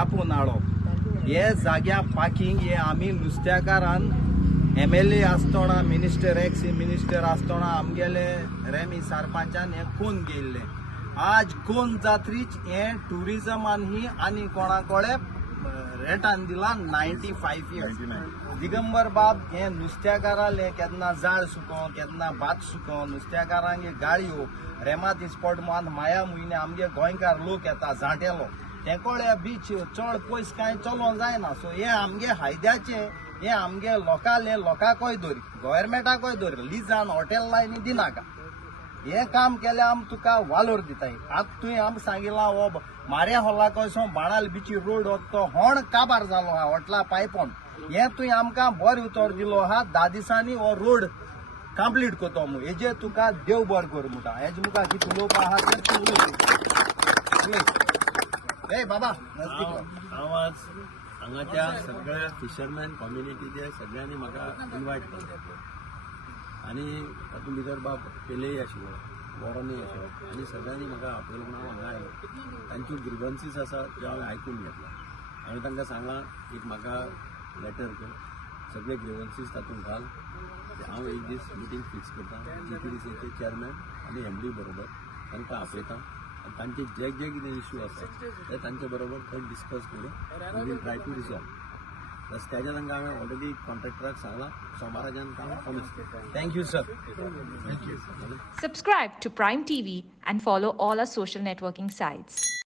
आपूण हाडप हे जाग्या पार्किंग हे आमी नुस्त्याकारान MLA आसतना मिनिस्टर एक्स मिनिस्टर आसतना आमगेले रेमी सरपंचान हे कोण गेल्ले आज कोण जात्रीच हे टुरिजमान ही आनी कोणाकोळे रेटान दिला 95 इयर्स दिगंबर बाब हे नुस्त्याकाराले केन्ना जाळ सुको केन्ना भात सुको नुस्त्याकारांगे गाळयो रेमात स्पॉट मान माया म्हयने आमगे गोंयकार लोक येता जाटेलो तेकोळे बीच चड पयस कांय चलोवंक जायना सो हे आमगे हायद्याचे हे आमगे लोकाले लोकांकय धर गव्हर्मेंटाकय धर लिजान हॉटेल लायनी दिनाका हे काम केले आम तुका वालोर दिताय आज तुवें आमकां सांगिला हो माऱ्या हॉलाकसो बाणाल बिची रोड तो होण काबार जालो हा हॉटला पायपोन हे तुवें आमकां बरें उतर दिलो हा 10 दिसांनी हो रोड कंप्लीट करतो मु हेजे तुका देव बर कर मुटा हेज मुका कितें उलोवपा आहा तर तूं उलय ए बाबा आवाज हांगाच्या सगळ्या फिशरमॅन कम्युनिटीचे सगळ्यांनी म्हाका इन्वायट केले आनी तातूंत भितर बाब पेलेय आशिल्लो बोरोनय आशिल्लो आनी सगळ्यांनी म्हाका आपयलो म्हणून हांगा आयलो तांच्यो ग्रिवन्सीस आसा त्यो हांवें आयकून घेतला हांवें तांकां सांगलां एक म्हाका लेटर कर सगळे ग्रिवन्सीस तातूंत घाल हांव एक दीस मिटींग फिक्स करता GPDCचे चेअरमॅन आनी MD बरोबर तांकां आपयता आनी तांचे जे जे कितें इश्यू आसा ते तांचे बरोबर थंय डिस्कस करून we will try to resolve रस्त्याच्या तांकां हांवें ऑलरेडी कॉन्ट्रॅक्टराक सांगलां सोमाराच्यान काम प्रॉमिस करता thank you sir Subscribe to Prime TV and follow all our social networking sites.